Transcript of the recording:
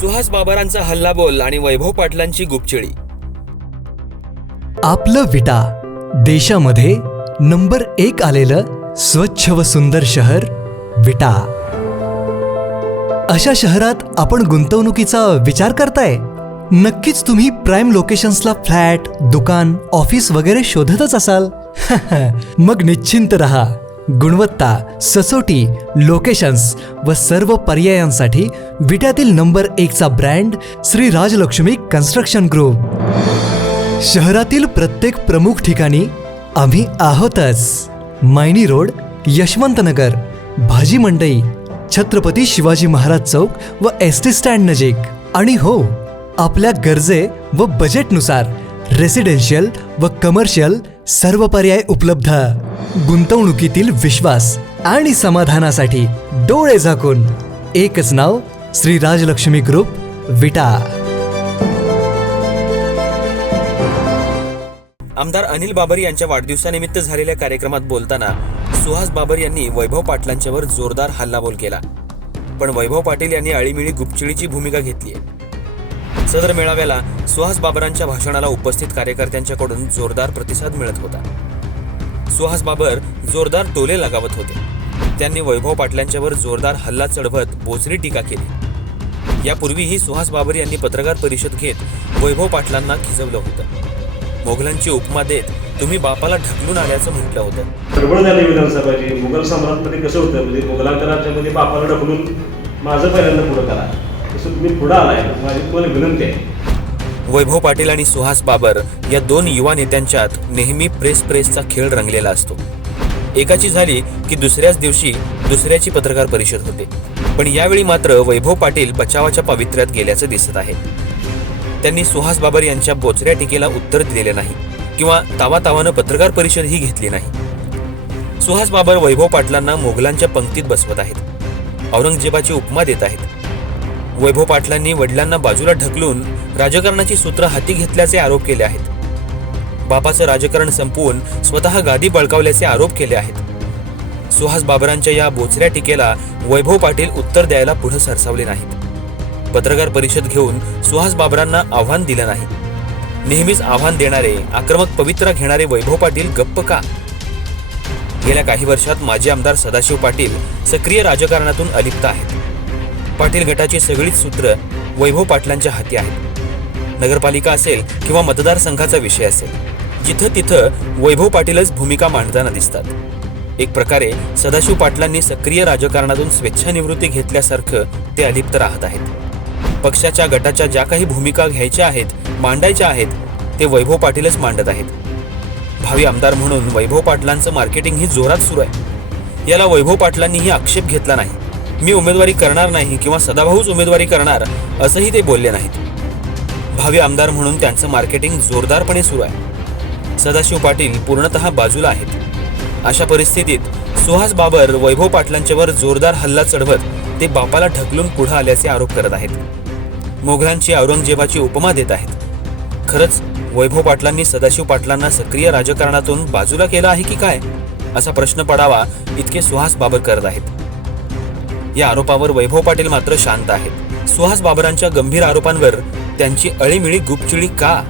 सुहास बाबरांचा हल्लाबोल आणि वैभव पाटलांची गुपचिळी आपलं विटा. देशामध्ये नंबर एक आलेलं स्वच्छ व सुंदर शहर विटा. अशा शहरात आपण गुंतवणुकीचा विचार करताय? नक्कीच तुम्ही प्राईम लोकेशन्सला फ्लॅट दुकान ऑफिस वगैरे शोधतच असाल. मग निश्चिंत रहा. गुणवत्ता ससोटी लोकेशन्स व सर्व पर्यायांसाठी विट्यातील number एकचा brand Shri Rajalakshmi construction group. शहरातील प्रत्येक प्रमुख ठिकाणी आम्ही आहोतच. मायनी रोड यशवंतनगर भाजी मंडई छत्रपती शिवाजी महाराज चौक व एस टी स्टँड नजीक. आणि हो आपल्या गरजे व बजेटनुसार रेसिडेन्शियल व कमर्शियल सर्व पर्याय उपलब्ध. गुंतवणुकीतील विश्वास आणि समाधानासाठी डोळे झाकून. एकच नाव श्री राजलक्ष्मी ग्रुप विटा. आमदार अनिल बाबर यांच्या वाढदिवसानिमित्त झालेल्या कार्यक्रमात बोलताना सुहास बाबर यांनी वैभव पाटलांच्यावर जोरदार हल्लाबोल केला. पण वैभव पाटील यांनी अळीमिळी गुपचिळीची भूमिका घेतली आहे सदर मेळाव्याला सुहास बाबरांच्या भाषणाला उपस्थित कार्यकर्त्यांच्याकडून जोरदार प्रतिसाद मिळत होता. सुहास बाबर जोरदार टोले लगावत होते. त्यांनी वैभव पाटलांच्यावर जोरदार हल्ला चढवत बोचरी टीका केली. यापूर्वीही सुहास बाबर यांनी पत्रकार परिषद घेत वैभव पाटलांना खिजवलं होतं. मोगलांची उपमा देत तुम्ही बापाला ढकलून आल्याचं म्हटलं होतं. गडबड झाली विधानसभाची. मुघल सम्राटमध्ये कसं होतं? म्हणजे मुघलांच्या राज्यामध्ये बापाला ढकलून माझं पहिल्यांदा पुढं करा. तसं तुम्ही पुढे आलाय. माझी तुम्हाला विनंती आहे. वैभव पाटील आणि सुहास बाबर या दोन युवा नेत्यांच्यात नेहमी प्रेस प्रेसचा खेळ रंगलेला असतो. एकाची झाली की दुसऱ्याच दिवशी दुसऱ्याची पत्रकार परिषद होते. पण यावेळी मात्र वैभव पाटील बचावाच्या पवित्र्यात गेल्याचं दिसत आहे. त्यांनी सुहास बाबर यांच्या बोचऱ्या टीकेला उत्तर दिलेले नाही किंवा तावातावानं पत्रकार परिषद ही घेतली नाही. सुहास बाबर वैभव पाटलांना मोगलांच्या पंक्तीत बसवत आहेत. औरंगजेबाची उपमा देत आहेत. वैभव पाटलांनी वडिलांना बाजूला ढकलून राजकारणाची सूत्र हाती घेतल्याचे आरोप केले आहेत. बापाचं राजकारण संपवून स्वतः गादी बळकावल्याचे आरोप केले आहेत. सुहास बाबरांच्या या बोचऱ्या टीकेला वैभव पाटील उत्तर द्यायला पुढे सरसावले नाहीत. पत्रकार परिषद घेऊन सुहास बाबरांना आव्हान दिलं नाही. नेहमीच आव्हान देणारे आक्रमक पवित्रा घेणारे वैभव पाटील गप्प का? गेल्या काही वर्षात माजी आमदार सदाशिव पाटील सक्रिय राजकारणातून अलिप्त आहेत. पाटील गटाची सगळीच सूत्र वैभव पाटलांच्या हाती आहेत. नगरपालिका असेल किंवा मतदारसंघाचा विषय असेल जिथं तिथं वैभव पाटीलच भूमिका मांडताना दिसतात. एक प्रकारे सदाशिव पाटलांनी सक्रिय राजकारणातून स्वेच्छानिवृत्ती घेतल्यासारखं ते अलिप्त राहत आहेत. पक्षाच्या गटाच्या ज्या काही भूमिका घ्यायच्या आहेत मांडायच्या आहेत ते वैभव पाटीलच मांडत आहेत. भावी आमदार म्हणून वैभव पाटलांचं मार्केटिंग ही जोरात सुरू आहे. याला वैभव पाटलांनीही आक्षेप घेतला नाही. मी उमेदवारी करणार नाही किंवा सदाभाऊच उमेदवारी करणार असंही ते बोलले नाहीत. भावी आमदार म्हणून त्यांचं मार्केटिंग जोरदारपणे सुरू आहे. सदाशिव पाटील पूर्णतः बाजूला आहेत. अशा परिस्थितीत सुहास बाबर वैभव पाटलांच्यावर जोरदार हल्ला चढवत ते बापाला ढकलून पुढे आल्याचे आरोप करत आहेत. मोगलांची औरंगजेबाची उपमा देत आहेत. खरंच वैभव पाटलांनी सदाशिव पाटलांना सक्रिय राजकारणातून बाजूला केलं आहे की काय? असा प्रश्न पडावा इतके सुहास बाबर करत आहेत. या आरोपावर वैभव पाटील मात्र शांत आहेत. सुहास बाबरांच्या गंभीर आरोपांवर त्यांची अळीमिळी गुपचिळी का?